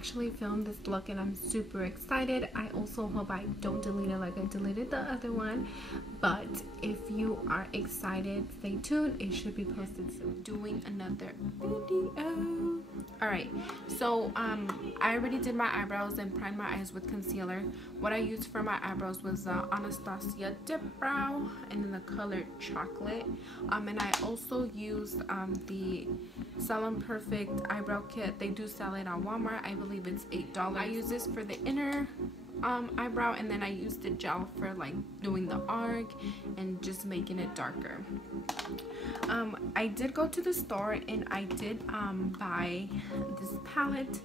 actually filmed this look and I'm super excited. I also hope I don't delete it like I deleted the other one, but if you are excited, stay tuned. It should be posted soon. Doing another video. Alright, so I already did my eyebrows and primed my eyes with concealer. What I used for my eyebrows was the Anastasia Dip Brow and in the color Chocolate. And I also used the Salon Perfect eyebrow kit. They do sell it on Walmart. I believe it's $8. I use this for the inner eyebrow, and then I used the gel for like doing the arc and just making it darker. I did go to the store and I did buy this palette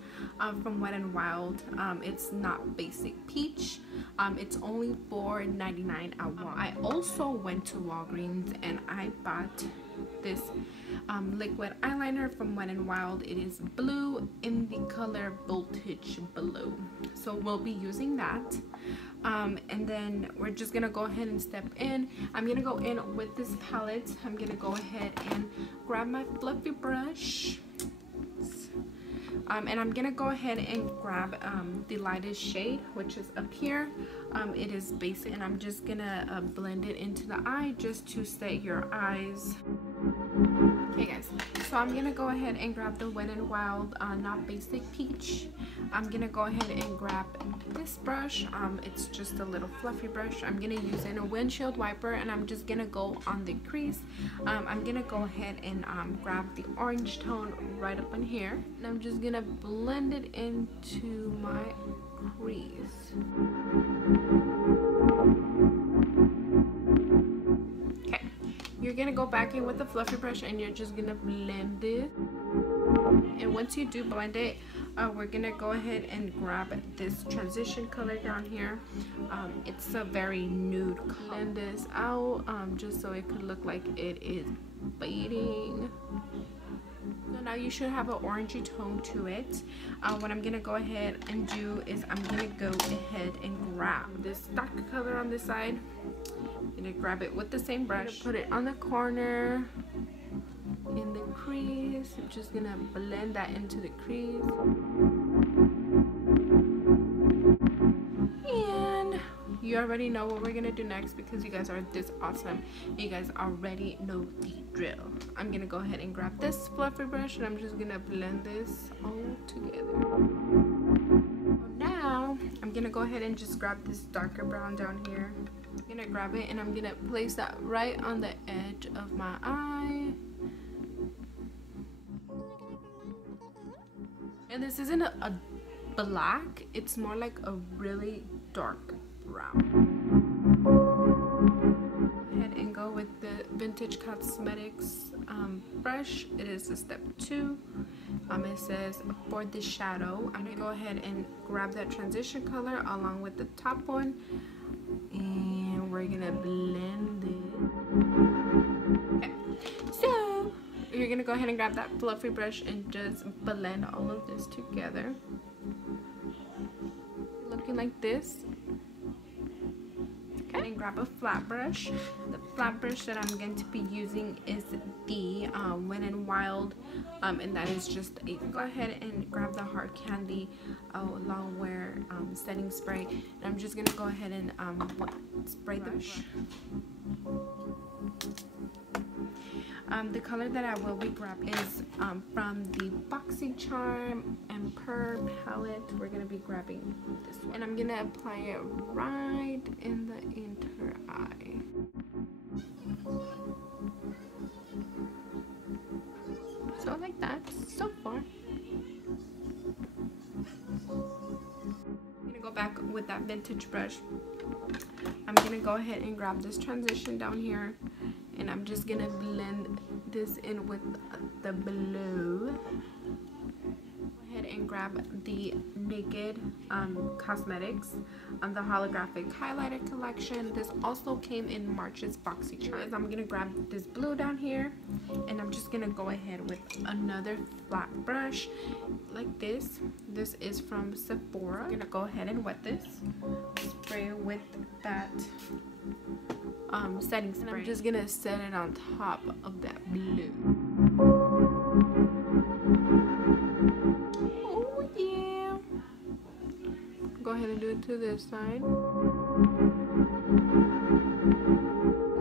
from Wet n Wild. It's not basic peach. It's only $4.99 at Walmart. I also went to Walgreens and I bought this liquid eyeliner from Wet n Wild. It is blue in the color Voltage Blue, so we'll be using that. And then we're just gonna go ahead and step in. I'm gonna go in with this palette. I'm gonna go ahead and grab my fluffy brush, and I'm gonna go ahead and grab the lightest shade, which is up here. It is basic, and I'm just gonna blend it into the eye just to set your eyes. Okay guys, so I'm gonna go ahead and grab the Wet n Wild Not Basic Peach. I'm gonna go ahead and grab this brush. It's just a little fluffy brush. I'm gonna use it in a windshield wiper, and I'm just gonna go on the crease. I'm gonna go ahead and grab the orange tone right up in here, and I'm just gonna blend it into my crease. You're gonna go back in with the fluffy brush and you're just gonna blend it. And once you do blend it, we're gonna go ahead and grab this transition color down here. It's a very nude color. Blend this out just so it could look like it is fading. So now you should have an orangey tone to it. What I'm gonna go ahead and do is I'm gonna go ahead and grab this darker color on this side. I'm gonna grab it with the same brush, put it on the corner in the crease. I'm just gonna blend that into the crease. And you already know what we're gonna do next because you guys are this awesome. You guys already know the drill. I'm gonna go ahead and grab this fluffy brush and I'm just gonna blend this all together. Now I'm gonna go ahead and just grab this darker brown down here. I'm gonna grab it and I'm gonna place that right on the edge of my eye. And this isn't a black, it's more like a really dark brown. Go ahead and go with the Vintage Cosmetics brush. It is a step 2. It says for the shadow. I'm gonna go ahead and grab that transition color along with the top one, and we're gonna blend it. Okay, so you're gonna go ahead and grab that fluffy brush and just blend all of this together, looking like this. Okay, and grab a flat brush. The flat brush that I'm going to be using is the Wet n Wild, and that is just a, go ahead and grab the hard candy long wear setting spray, and I'm just gonna go ahead and spray the brush. The color that I will be grabbing is from the BoxyCHARM PURR palette. We're gonna be grabbing this one, and I'm gonna apply it right in the inner eye. So like that, so far. I'm gonna go back with that vintage brush. I'm gonna go ahead and grab this transition down here, and I'm just gonna blend this in with the blue. Go ahead and grab the Naked Cosmetics the Holographic highlighter collection. This also came in March's BoxyCHARM. I'm gonna grab this blue down here, and I'm just gonna go ahead with another flat brush like this. This is from Sephora. I'm gonna go ahead and wet this, spray with that setting spray, and I'm just gonna set it on top of that blue. Oh yeah. ahead and do it to this side.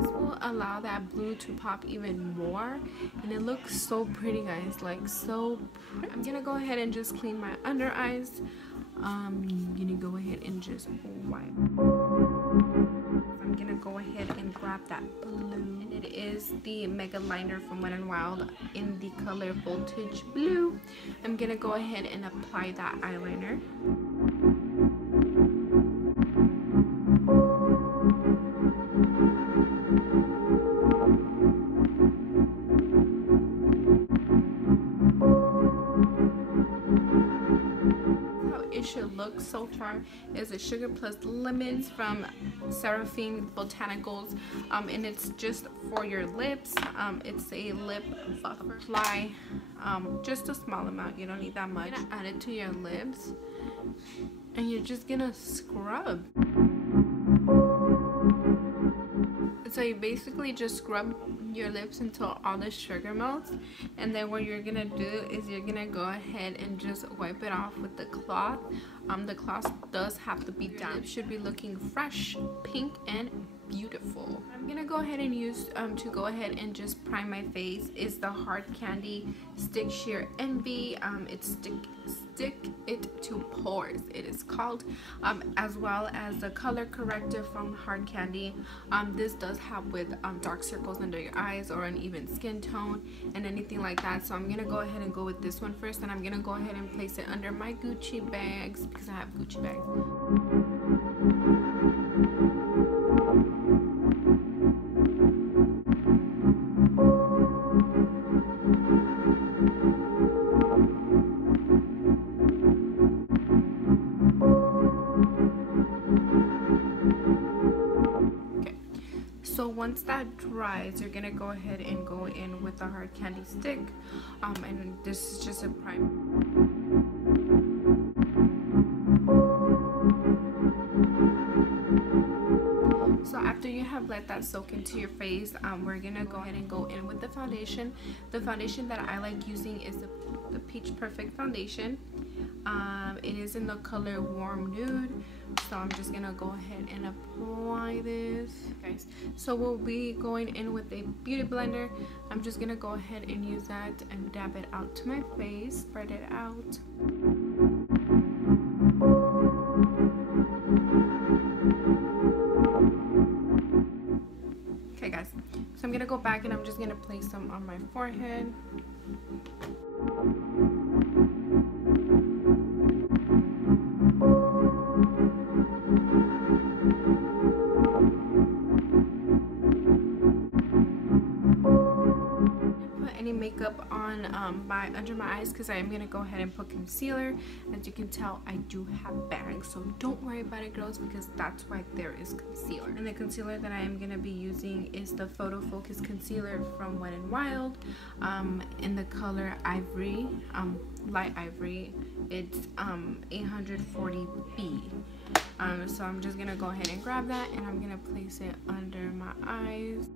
This will allow that blue to pop even more, and it looks so pretty, guys, like so pretty. I'm gonna go ahead and just clean my under eyes. I'm gonna go ahead and just wipe. I'm gonna go ahead and grab that blue, and it is the MegaLiner from Wet n Wild in the color Voltage Blue. I'm gonna go ahead and apply that eyeliner. Should look so far is a Sugar Plus Lemons from Seraphine Botanicals, and it's just for your lips. It's a lip buffer. Apply just a small amount, you don't need that much. You're gonna add it to your lips, and you're just gonna scrub. So you basically just scrub your lips until all the sugar melts, and then what you're gonna do is you're gonna go ahead and just wipe it off with the cloth. The cloth does have to be damp. It should be looking fresh, pink, and beautiful. I'm gonna go ahead and use to go ahead and just prime my face is the Hard Candy Stick Sheer Envy. It's stick it to pores, it is called, as well as the color corrector from Hard Candy. This does help with dark circles under your eyes or uneven skin tone and anything like that. So I'm gonna go ahead and go with this one first, and I'm gonna go ahead and place it under my Gucci bags because I have Gucci bags. So once that dries, you're gonna go ahead and go in with the Hard Candy stick, and this is just a primer. So after you have let that soak into your face, we're gonna go ahead and go in with the foundation. The foundation that I like using is the Peach Perfect foundation. It is in the color Warm Nude. So I'm just gonna go ahead and apply this, guys. So we'll be going in with a beauty blender. I'm just gonna go ahead and use that and dab it out to my face, spread it out. Okay, guys, so I'm gonna go back and I'm just gonna place some on my forehead. Makeup on under my eyes because I am gonna go ahead and put concealer. As you can tell, I do have bags, so don't worry about it, girls, because that's why there is concealer. And the concealer that I am gonna be using is the Photo Focus concealer from Wet n Wild, in the color Ivory, light Ivory. It's 840B. So I'm just gonna go ahead and grab that, and I'm gonna place it under my eyes.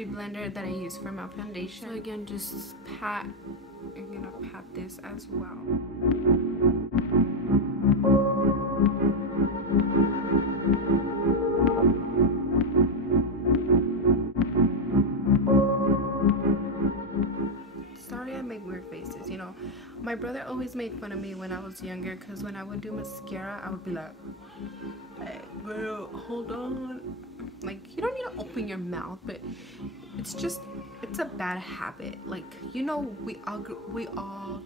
Blender that I use for my foundation. So again, just pat. You're gonna pat this as well. Sorry, I make weird faces. You know, my brother always made fun of me when I was younger because when I would do mascara, I would be like, "Hey, girl, hold on." Like, you don't need to open your mouth, but it's a bad habit. Like, you know, we all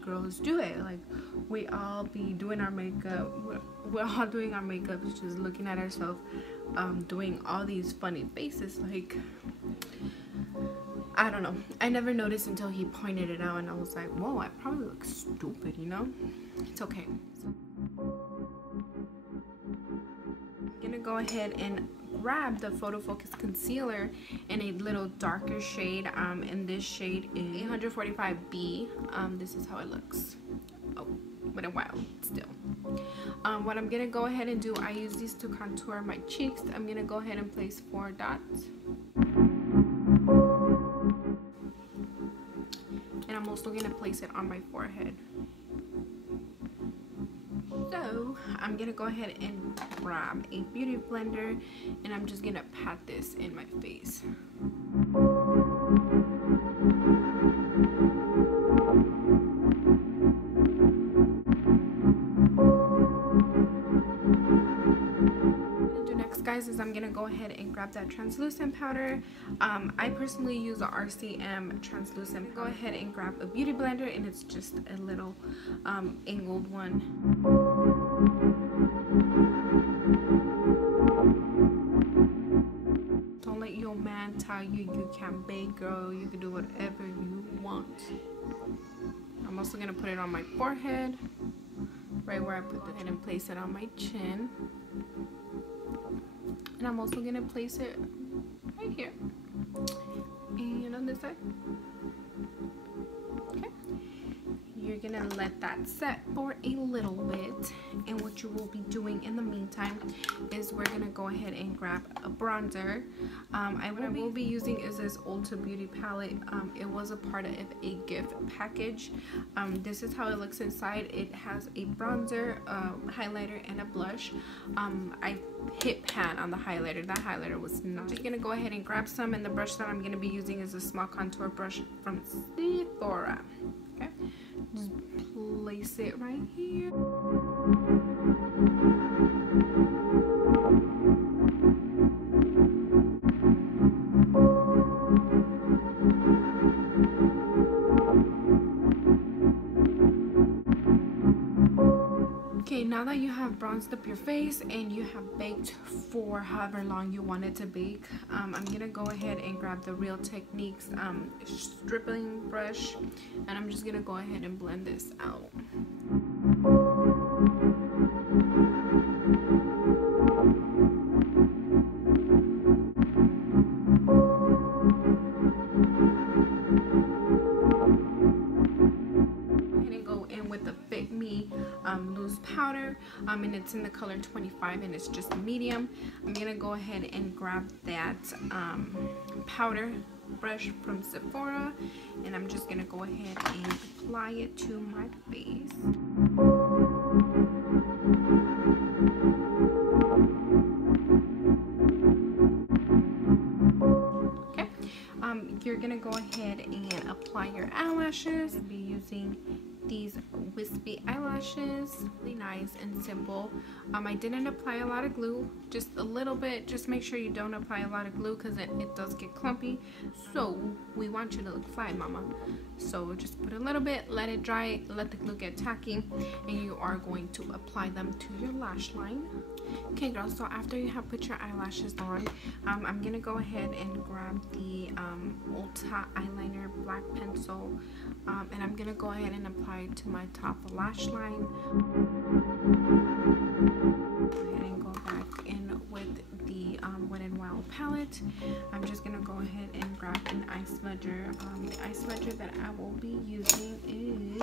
girls do it. Like, we all be doing our makeup. We're all doing our makeup, just looking at ourselves, doing all these funny faces. Like, I don't know. I never noticed until he pointed it out, and I was like, whoa, I probably look stupid, you know? It's okay. So, I'm gonna go ahead and grab the Photo Focus concealer in a little darker shade, and this shade is 845B. This is how it looks. Oh, but a while still. What I'm gonna go ahead and do, I use these to contour my cheeks. I'm gonna go ahead and place 4 dots. And I'm also gonna place it on my forehead. So I'm gonna go ahead and grab a beauty blender, and I'm just gonna pat this in my face. Guys, is I'm gonna go ahead and grab that translucent powder. I personally use a RCMA translucent. Go ahead and grab a beauty blender, and it's just a little angled one. Don't let your man tell you you can bake, girl. You can do whatever you want. I'm also gonna put it on my forehead, right where I put the head, and place it on my chin. And I'm also gonna place it right here and on this side. Okay, you're gonna let that set for a little bit, and what you will be doing in the meantime is we're gonna go ahead and grab a bronzer. What I will be using is this Ulta beauty palette. It was a part of a gift package. This is how it looks inside. It has a bronzer, highlighter, and a blush. I hit pan on the highlighter. That highlighter was not. I'm just gonna go ahead and grab some, and the brush that I'm gonna be using is a small contour brush from Sephora. Okay, just place it right here. Okay, now that you have bronzed up your face and you have baked for however long you want it to bake, I'm gonna go ahead and grab the Real Techniques stripping brush, and I'm just gonna go ahead and blend this out. Loose powder, and it's in the color 25, and it's just medium. I'm gonna go ahead and grab that powder brush from Sephora, and I'm just gonna go ahead and apply it to my face. Okay, you're gonna go ahead and apply your eyelashes. I'll be using these wispy eyelashes, really nice and simple. I didn't apply a lot of glue, just a little bit. Just make sure you don't apply a lot of glue, because it does get clumpy. So we want you to look fly, mama. So just put a little bit, let it dry, let the glue get tacky, and you are going to apply them to your lash line. Okay, girls, so after you have put your eyelashes on, I'm gonna go ahead and grab the Ulta eyeliner black pencil, and I'm gonna go ahead and apply it to my top lash line. Go ahead and go back in with the Wet n Wild palette. I'm just gonna go ahead and grab an eye smudger. The eye smudger that I will be using is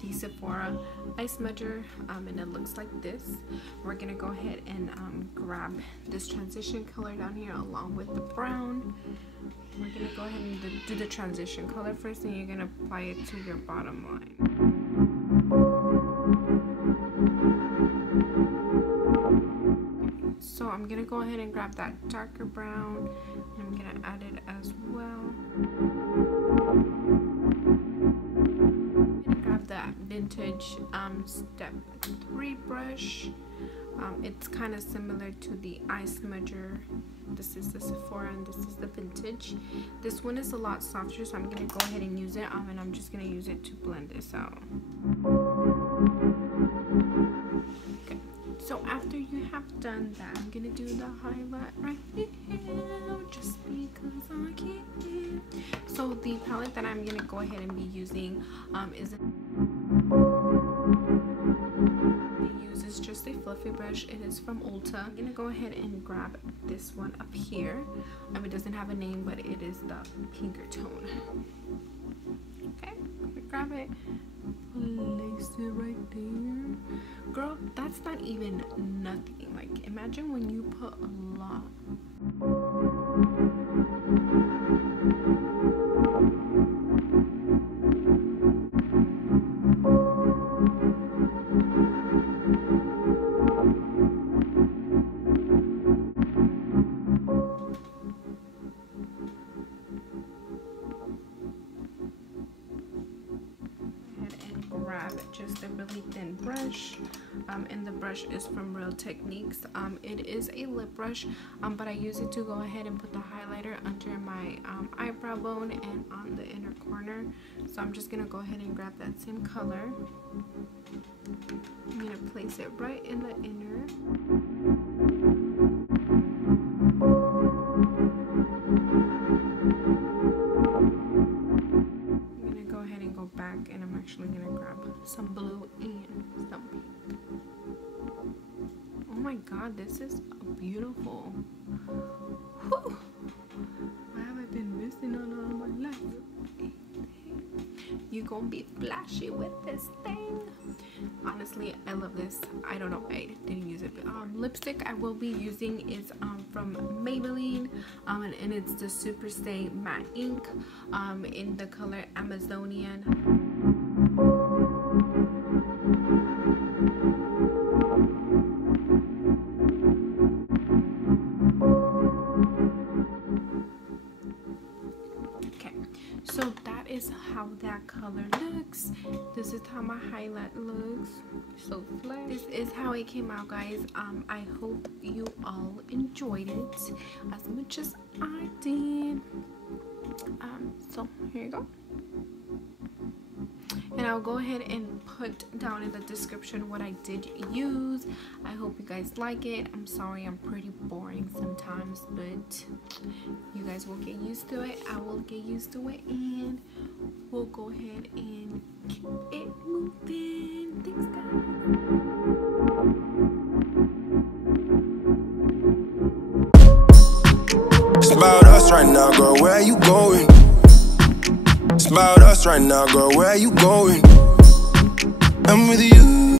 the Sephora eye smudger, and it looks like this. We're gonna go ahead and grab this transition color down here along with the brown. We're gonna go ahead and do the transition color first, and you're gonna apply it to your bottom line. So I'm gonna go ahead and grab that darker brown, and I'm gonna add it as well. I'm gonna grab that vintage step 3 brush. It's kind of similar to the eye smudger. This is the Sephora, and this is the vintage. This one is a lot softer, so I'm gonna go ahead and use it, and I'm just gonna use it to blend this out. Okay, so after you have done that, I'm gonna do the highlight right here, just because I can. So the palette that I'm gonna go ahead and be using is just a fluffy brush. It is from Ulta. I'm gonna go ahead and grab this one up here. It doesn't have a name, but it is the pinker tone. Okay, I'm gonna grab it, place it right there. Girl, that's not even nothing. Like, imagine when you put a lot. Just a really thin brush, and the brush is from Real Techniques. It is a lip brush, but I use it to go ahead and put the highlighter under my eyebrow bone and on the inner corner. So I'm just gonna go ahead and grab that same color. I'm gonna place it right in the inner. And I'm actually gonna grab some blue and some pink. Oh my god, this is beautiful. Whew. Why have I been missing on all my life? You gonna be flashy with this thing. Honestly, I love this. I don't know, I didn't use it. Lipstick I will be using is from Maybelline, and it's the Super Stay Matte Ink in the color Amazonian. So that is how that color looks. This is how my highlight looks. So flat. This is how it came out, guys. I hope you all enjoyed it as much as I did. So here you go. And I'll go ahead and put down in the description what I did use. I hope you guys like it. I'm sorry I'm pretty boring sometimes, but you guys will get used to it. I will get used to it, and we'll go ahead and keep it moving. Thanks, guys. It's about us right now, girl. Where are you going? It's about us right now, girl. Where are you going? I'm with you.